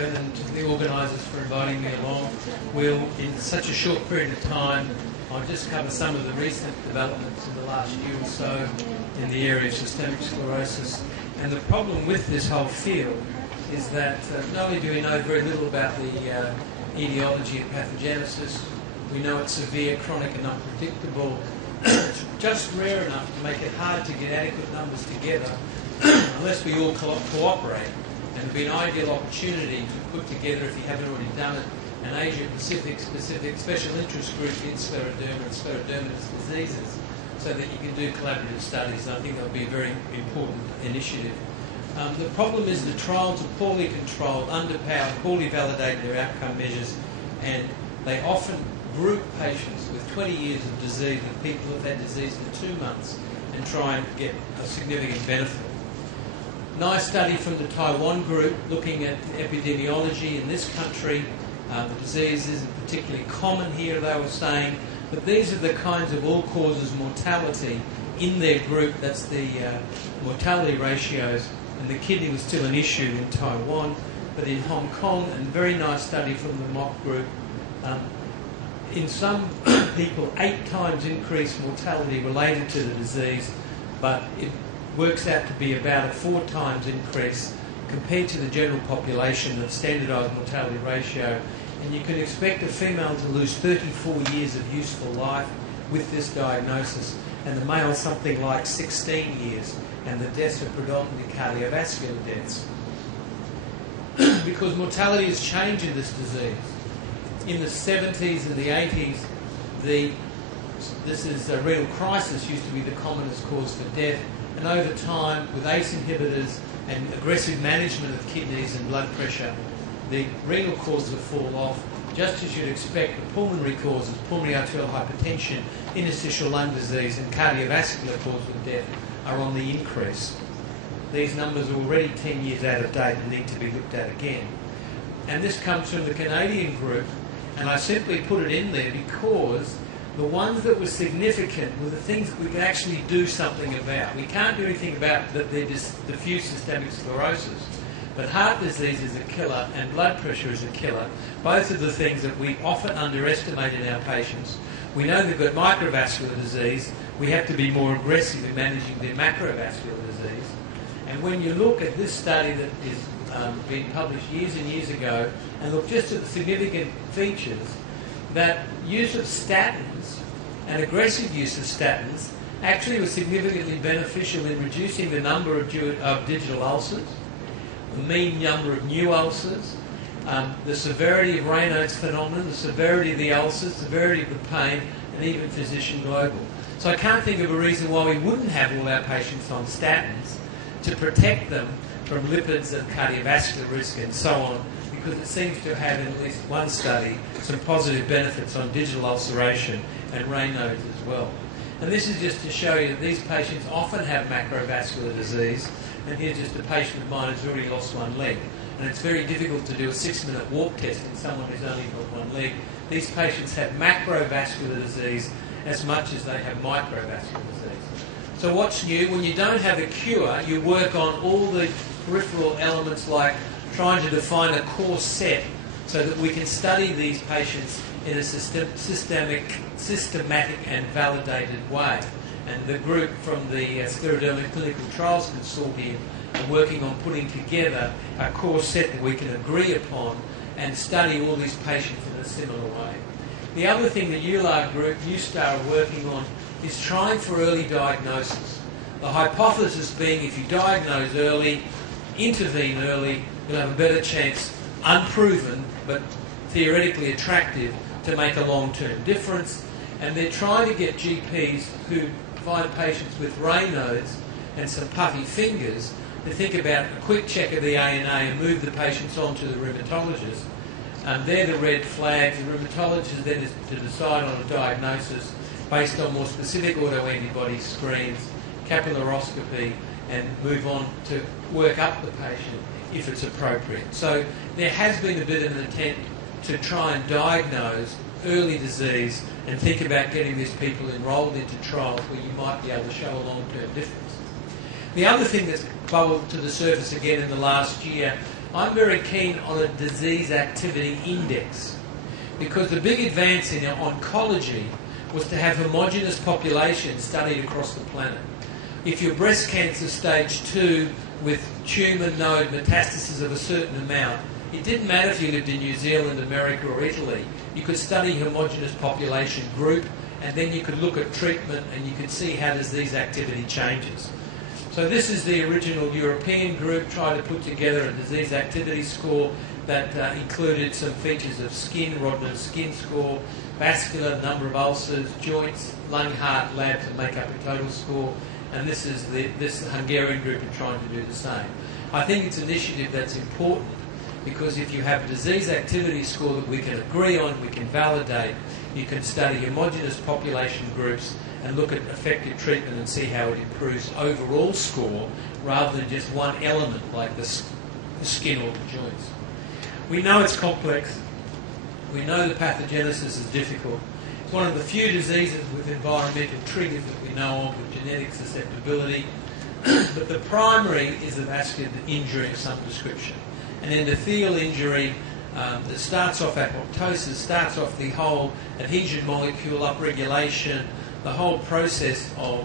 and to the organisers for inviting me along. We'll, in such a short period of time, I'll just cover some of the recent developments in the last year or so in the area of systemic sclerosis. And the problem with this whole field is that not only do we know very little about the etiology of pathogenesis, we know it's severe, chronic and unpredictable. It's just rare enough to make it hard to get adequate numbers together unless we all cooperate. And it would be an ideal opportunity to put together, if you haven't already done it, an Asia-Pacific specific special interest group in scleroderma and sclerodermatous diseases so that you can do collaborative studies. I think that would be a very important initiative. The problem is the trials are poorly controlled, underpowered, poorly validated their outcome measures, and they often group patients with 20 years of disease with people who have had disease for 2 months and try and get a significant benefit. Nice study from the Taiwan group looking at epidemiology in this country. The disease isn't particularly common here, they were saying, but these are the kinds of all-causes mortality in their group. That's the mortality ratios, and the kidney was still an issue in Taiwan, but in Hong Kong, and very nice study from the MOC group. In some people, 8 times increased mortality related to the disease, but it works out to be about a 4 times increase compared to the general population of standardised mortality ratio. And you can expect a female to lose 34 years of useful life with this diagnosis, and the male something like 16 years, and the deaths are predominantly cardiovascular deaths. Because mortality has changed in this disease. In the 70s and the 80s, renal crisis used to be the commonest cause for death. And over time, with ACE inhibitors and aggressive management of kidneys and blood pressure, the renal causes will fall off. Just as you'd expect, the pulmonary causes, pulmonary arterial hypertension, interstitial lung disease, and cardiovascular causes of death are on the increase. These numbers are already 10 years out of date and need to be looked at again. And this comes from the Canadian group, and I simply put it in there because the ones that were significant were the things that we could actually do something about. We can't do anything about the diffuse systemic sclerosis, but heart disease is a killer and blood pressure is a killer. Both of the things that we often underestimate in our patients. We know they've got microvascular disease. We have to be more aggressive in managing their macrovascular disease. And when you look at this study that is been published years and years ago, and look just at the significant features, that use of statins and aggressive use of statins actually was significantly beneficial in reducing the number of digital ulcers, the mean number of new ulcers, the severity of Raynaud's phenomenon, the severity of the ulcers, the severity of the pain, and even physician global. So I can't think of a reason why we wouldn't have all our patients on statins to protect them from lipids and cardiovascular risk and so on, because it seems to have, in at least one study, some positive benefits on digital ulceration and Raynaud's as well. And this is just to show you that these patients often have macrovascular disease, and here's just a patient of mine who's already lost one leg. And it's very difficult to do a 6-minute walk test in someone who's only got one leg. These patients have macrovascular disease as much as they have microvascular disease. So what's new? When you don't have a cure, you work on all the peripheral elements like trying to define a core set so that we can study these patients in a systematic and validated way. And the group from the Scleroderma Clinical Trials Consortium are working on putting together a core set that we can agree upon and study all these patients in a similar way. The other thing the EULAR group, USTAR, are working on is trying for early diagnosis. The hypothesis being if you diagnose early, intervene early, you'll have a better chance, unproven but theoretically attractive, to make a long-term difference. And they're trying to get GPs who find patients with Raynaud's and some puffy fingers to think about a quick check of the ANA and move the patients on to the rheumatologist. They're the red flags. The rheumatologist then is to decide on a diagnosis based on more specific autoantibody screens, capillaroscopy, and move on to work up the patient if it's appropriate. So there has been a bit of an attempt to try and diagnose early disease and think about getting these people enrolled into trials where you might be able to show a long-term difference. The other thing that's bubbled to the surface again in the last year I'm very keen on a disease activity index, because the big advance in oncology was to have homogeneous populations studied across the planet. If you're breast cancer stage 2 with tumour node metastasis of a certain amount, it didn't matter if you lived in New Zealand, America or Italy. You could study homogeneous population group, and then you could look at treatment and you could see how disease activity changes. So this is the original European group, tried to put together a disease activity score that included some features of skin, Rodman's skin score, vascular, number of ulcers, joints, lung, heart, lab to make up a total score. And this is this Hungarian group are trying to do the same. I think it's an initiative that's important, because if you have a disease activity score that we can agree on, we can validate, you can study homogeneous population groups and look at effective treatment and see how it improves overall score rather than just one element like the skin or the joints. We know it's complex. We know the pathogenesis is difficult. It's one of the few diseases with environmental triggers that we know of with genetic susceptibility. But the primary is a vascular injury of some description. An endothelial injury that starts off apoptosis, starts off the whole adhesion molecule upregulation, the whole process of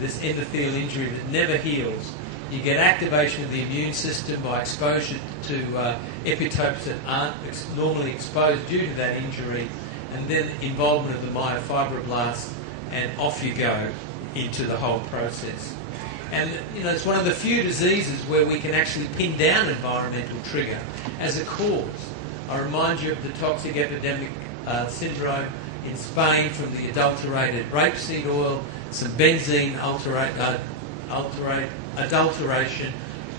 this endothelial injury that never heals. You get activation of the immune system by exposure to epitopes that aren't normally exposed due to that injury, and then involvement of the myofibroblasts, and off you go into the whole process. And it's one of the few diseases where we can actually pin down environmental trigger as a cause. I remind you of the toxic epidemic syndrome in Spain from the adulterated rapeseed oil, some benzene adulteration,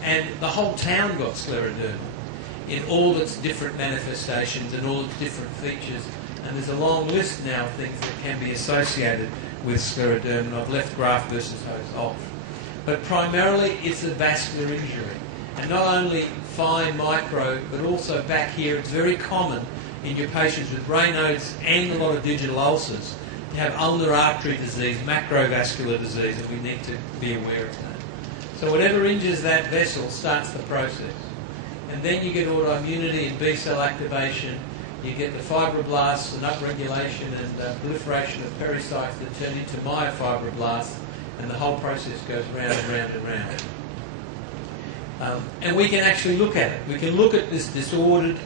and the whole town got scleroderma in all its different manifestations and all its different features. And there's a long list now of things that can be associated with scleroderma, and I've left graft versus host off. But primarily it's a vascular injury. And not only fine micro, but also back here, it's very common in your patients with Raynaud's and a lot of digital ulcers to have ulnar artery disease, macrovascular disease, and we need to be aware of that. So whatever injures that vessel starts the process. And then you get autoimmunity and B-cell activation. You get the fibroblasts and upregulation and proliferation of pericytes that turn into myofibroblasts, and the whole process goes round and round and round. And we can actually look at it. We can look at this disordered,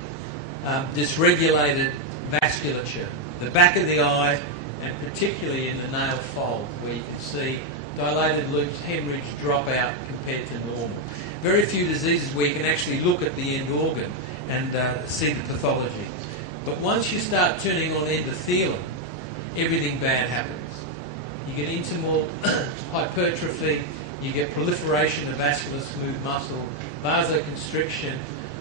dysregulated vasculature, the back of the eye, and particularly in the nail fold, where you can see dilated loops, hemorrhage, dropout compared to normal. Very few diseases where you can actually look at the end organ and see the pathology. But once you start turning on endothelium, everything bad happens. You get intimal hypertrophy, you get proliferation of vascular smooth muscle, vasoconstriction,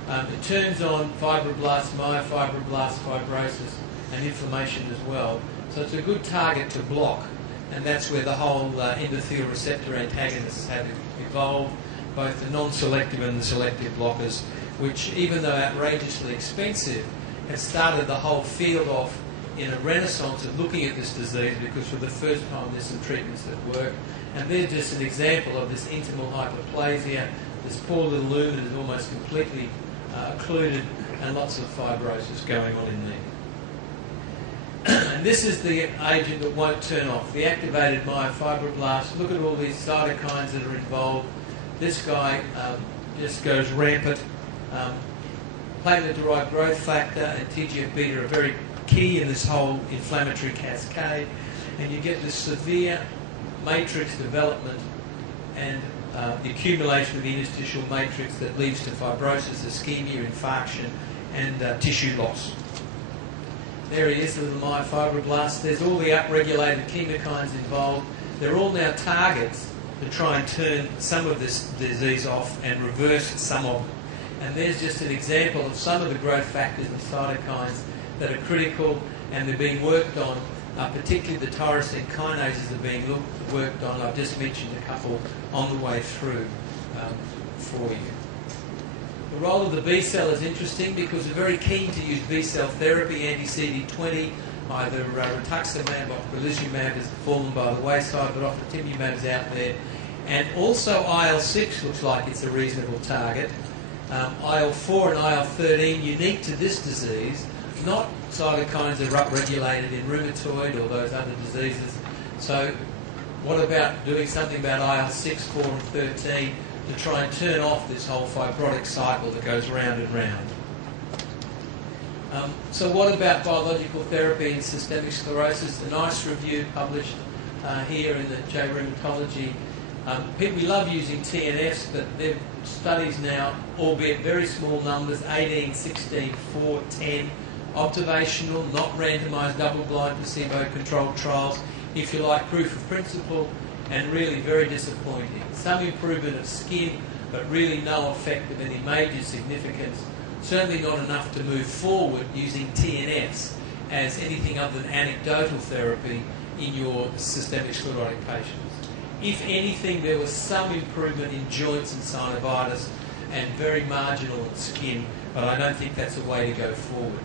it turns on fibroblasts, myofibroblasts, fibrosis, and inflammation as well. So it's a good target to block, and that's where the whole endothelial receptor antagonists have evolved, both the non-selective and the selective blockers, which, even though outrageously expensive, has started the whole field off in a renaissance of looking at this disease, because for the first time there's some treatments that work. And they're just an example of this intimal hyperplasia, this poor little lumen is almost completely occluded, and lots of fibrosis going on in there. And this is the agent that won't turn off, the activated myofibroblasts. Look at all these cytokines that are involved. This guy just goes rampant. Platelet-derived growth factor and TGF-beta are very key in this whole inflammatory cascade, and you get this severe matrix development and the accumulation of the interstitial matrix that leads to fibrosis, ischemia, infarction, and tissue loss. There he is, the little myofibroblast. There's all the upregulated chemokines involved. They're all now targets to try and turn some of this disease off and reverse some of it. And there's just an example of some of the growth factors and cytokines that are critical, and they're being worked on, particularly the tyrosine kinases are being worked on. I've just mentioned a couple on the way through for you. The role of the B-cell is interesting because we're very keen to use B-cell therapy, anti-CD20, either Rituximab or Tocilizumab has fallen by the wayside, but Ofatumumab is out there. And also IL-6 looks like it's a reasonable target. IL-4 and IL-13 unique to this disease, not cytokines that are upregulated in rheumatoid or those other diseases. So what about doing something about IL-6, 4 and 13 to try and turn off this whole fibrotic cycle that goes round and round? So what about biological therapy in systemic sclerosis? A nice review published here in the J Rheumatology. We love using TNFs, but there are studies now, albeit very small numbers, 18, 16, 4, 10, observational, not randomised, double-blind, placebo-controlled trials, if you like, proof of principle, and really very disappointing. Some improvement of skin, but really no effect of any major significance. Certainly not enough to move forward using TNFs as anything other than anecdotal therapy in your systemic sclerotic patients. If anything, there was some improvement in joints and synovitis and very marginal in skin, but I don't think that's a way to go forward.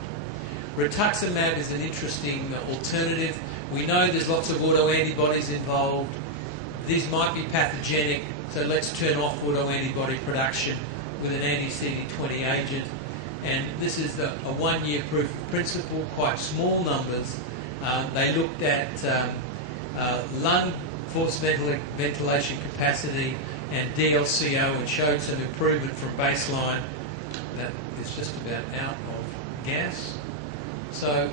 Rituximab is an interesting alternative. We know there's lots of autoantibodies involved. These might be pathogenic, so let's turn off autoantibody production with an anti-CD20 agent. And this is a one-year proof of principle, quite small numbers. They looked at lung forced ventilation capacity and DLCO and showed some improvement from baseline. That is just about out of gas. So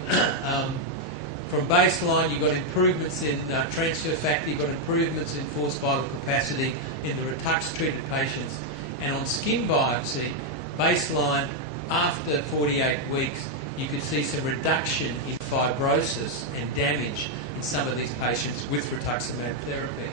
from baseline, you've got improvements in transfer factor, you've got improvements in forced vital capacity in the Ritux-treated patients. And on skin biopsy, baseline, after 48 weeks, you could see some reduction in fibrosis and damage in some of these patients with rituximab therapy.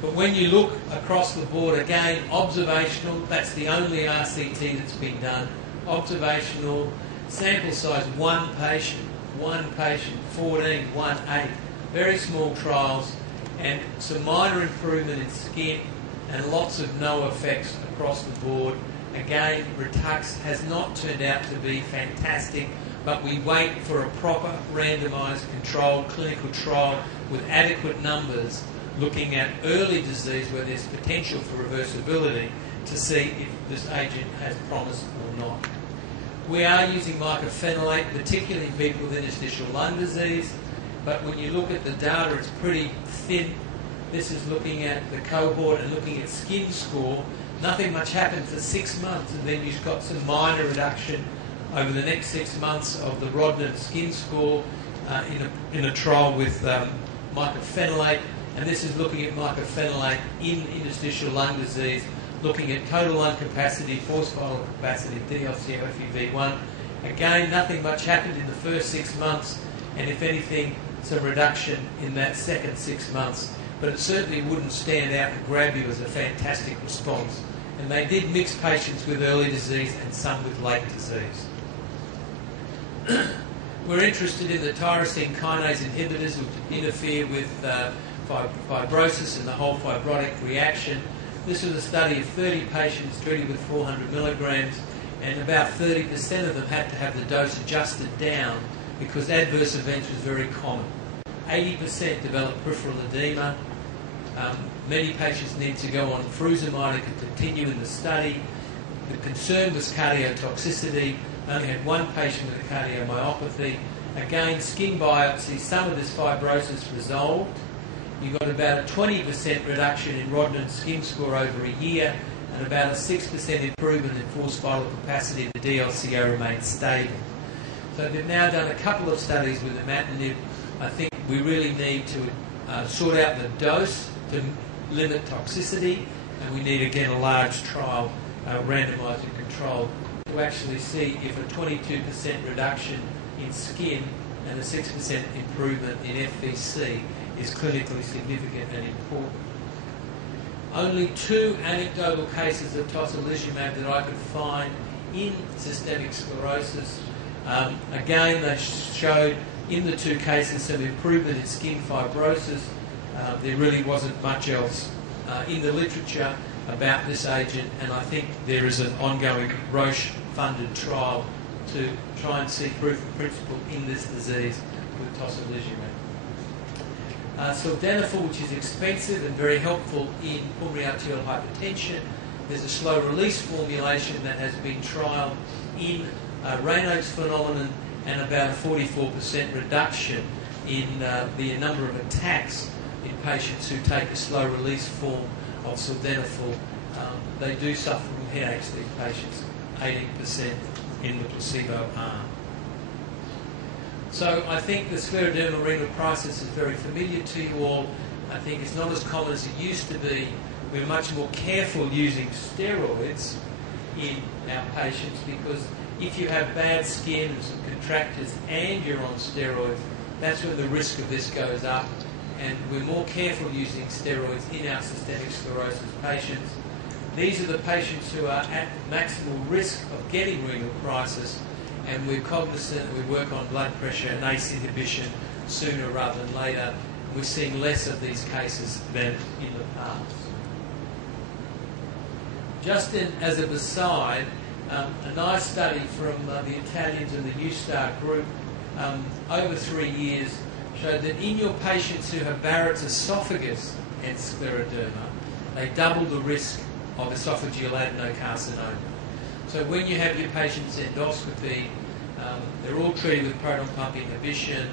But when you look across the board, again, observational, that's the only RCT that's been done, observational, sample size, one patient, 14, 1, 8, very small trials, and some minor improvement in skin and lots of no effects across the board. Again, Ritux has not turned out to be fantastic, but we wait for a proper randomised controlled clinical trial with adequate numbers looking at early disease where there's potential for reversibility to see if this agent has promise or not. We are using mycophenolate, particularly in people with interstitial lung disease, but when you look at the data, it's pretty thin. This is looking at the cohort and looking at skin score. Nothing much happened for 6 months, and then you've got some minor reduction over the next 6 months of the Rodnan skin score in a trial with mycophenolate, and this is looking at mycophenolate in interstitial lung disease, looking at total lung capacity, forced vital capacity, DLCO, FEV1. Again, nothing much happened in the first 6 months, and if anything, some reduction in that second 6 months. But it certainly wouldn't stand out and grab you as a fantastic response. And they did mix patients with early disease and some with late disease. We're interested in the tyrosine kinase inhibitors, which interfere with fibrosis and the whole fibrotic reaction. This was a study of 30 patients treated with 400 milligrams, and about 30% of them had to have the dose adjusted down because adverse events was very common. 80% developed peripheral edema. Many patients need to go on frusemide to continue in the study. The concern was cardiotoxicity. Only had one patient with a cardiomyopathy. Again, skin biopsy, some of this fibrosis resolved. You got about a 20% reduction in Rodnan skin score over a year and about a 6% improvement in forced vital capacity. The DLCO remained stable. So they've now done a couple of studies with imatinib. I think we really need to sort out the dose to limit toxicity, and we need again a large trial, randomised and controlled, to actually see if a 22% reduction in skin and a 6% improvement in FVC is clinically significant and important. Only 2 anecdotal cases of tocilizumab that I could find in systemic sclerosis. Again, they showed in the 2 cases some improvement in skin fibrosis. There really wasn't much else in the literature about this agent, and I think there is an ongoing Roche-funded trial to try and see proof of principle in this disease with tocilizumab. Sildenafil, which is expensive and very helpful in pulmonary arterial hypertension. There's a slow-release formulation that has been trialled in Raynaud's phenomenon, and about a 44% reduction in the number of attacks in patients who take a slow-release form of sildenafil. They do suffer from headaches, these patients, 18% in the placebo arm. So I think the scleroderma renal crisis is very familiar to you all. I think it's not as common as it used to be. We're much more careful using steroids in our patients, because if you have bad skin and some contractures and you're on steroids, that's when the risk of this goes up. And we're more careful using steroids in our systemic sclerosis patients. These are the patients who are at maximal risk of getting renal crisis, and we're cognizant we work on blood pressure and ACE inhibition sooner rather than later. We're seeing less of these cases than in the past. Just as an aside, a nice study from the Italians and the USTAR group over 3 years showed that in your patients who have Barrett's esophagus and scleroderma, they double the risk of esophageal adenocarcinoma. So when you have your patients' endoscopy, they're all treated with proton pump inhibition.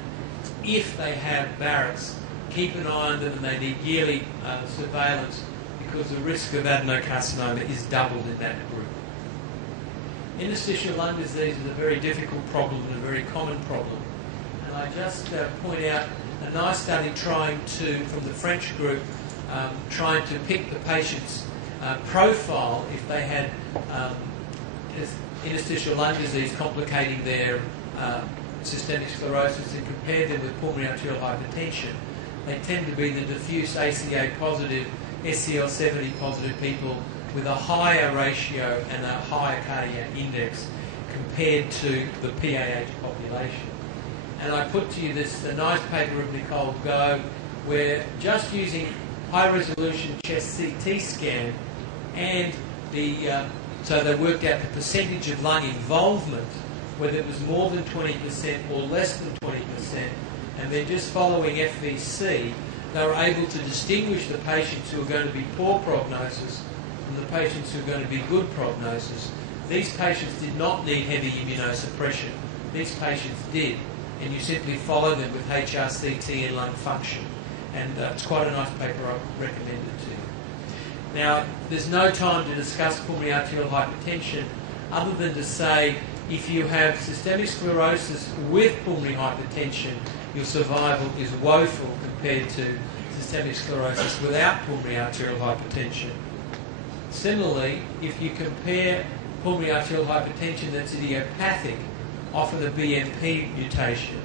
If they have Barrett's, keep an eye on them, and they need yearly surveillance, because the risk of adenocarcinoma is doubled in that group. Interstitial lung disease is a very difficult problem and a very common problem. And I just point out a nice study from the French group, trying to pick the patient's profile if they had interstitial lung disease complicating their systemic sclerosis, and compare them with pulmonary arterial hypertension. They tend to be the diffuse ACA positive, SCL70 positive people with a higher ratio and a higher cardiac index compared to the PAH population. And I put to you a nice paper of Nicole Go, where just using high-resolution chest CT scan and so they worked out the percentage of lung involvement, whether it was more than 20% or less than 20%, and then just following FVC, they were able to distinguish the patients who are going to be poor prognosis from the patients who are going to be good prognosis. These patients did not need heavy immunosuppression. These patients did, and you simply follow them with HRCT and lung function. And it's quite a nice paper. I recommend it to you. Now, there's no time to discuss pulmonary arterial hypertension other than to say, if you have systemic sclerosis with pulmonary hypertension, your survival is woeful compared to systemic sclerosis without pulmonary arterial hypertension. Similarly, if you compare pulmonary arterial hypertension that's idiopathic, often a BMP mutation,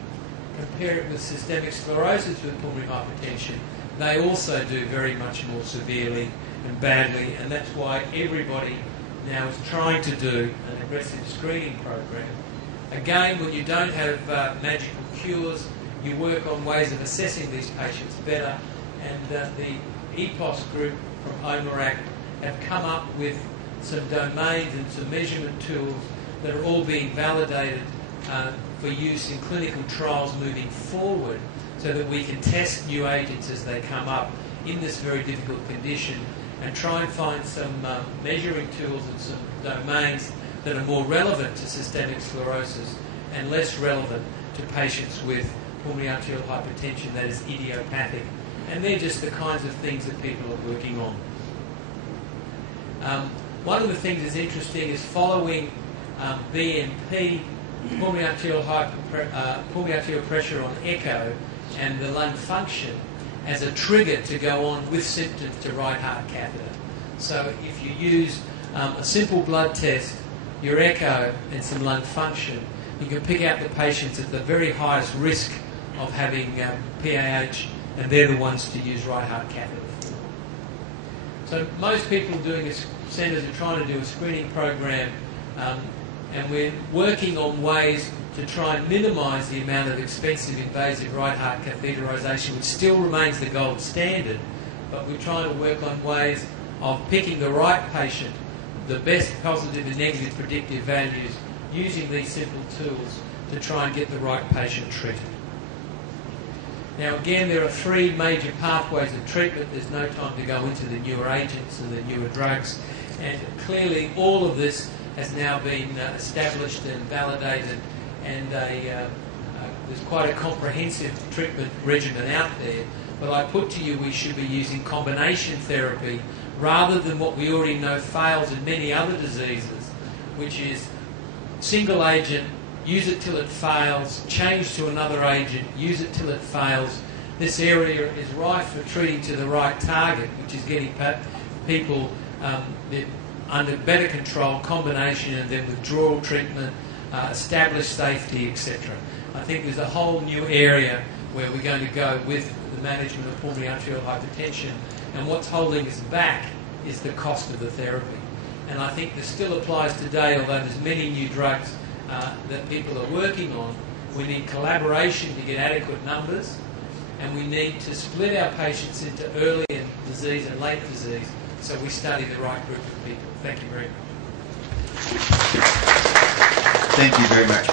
compare it with systemic sclerosis with pulmonary hypertension, they also do very much more severely and badly, and that's why everybody now is trying to do an aggressive screening program. Again, when you don't have magical cures, you work on ways of assessing these patients better, and the EPOS group from OMERAC have come up with some domains and some measurement tools that are all being validated for use in clinical trials moving forward, so that we can test new agents as they come up in this very difficult condition, and try and find some measuring tools and some domains that are more relevant to systemic sclerosis and less relevant to patients with pulmonary arterial hypertension that is idiopathic. And they're just the kinds of things that people are working on. One of the things that's interesting is following BNP, pulmonary arterial pressure on echo, and the lung function as a trigger to go on with symptoms to right heart catheter. So if you use a simple blood test, your echo and some lung function, you can pick out the patients at the very highest risk of having PAH, and they're the ones to use right heart catheter for. So most people centres are trying to do a screening program, and we're working on ways to try and minimise the amount of expensive invasive right heart catheterisation, which still remains the gold standard, but we're trying to work on ways of picking the right patient, the best positive and negative predictive values, using these simple tools to try and get the right patient treated. Now again, there are 3 major pathways of treatment. There's no time to go into the newer agents and the newer drugs. And clearly all of this has now been established and validated, and there's quite a comprehensive treatment regimen out there. But I put to you we should be using combination therapy rather than what we already know fails in many other diseases, which is single agent, use it till it fails, change to another agent, use it till it fails. This area is rife for treating to the right target, which is getting people under better control, combination and then withdrawal treatment, established safety, etc. I think there's a whole new area where we're going to go with the management of pulmonary arterial hypertension, and what's holding us back is the cost of the therapy. And I think this still applies today, although there's many new drugs that people are working on. We need collaboration to get adequate numbers, and we need to split our patients into early disease and late disease so we study the right group of people. Thank you very much. Thank you very much.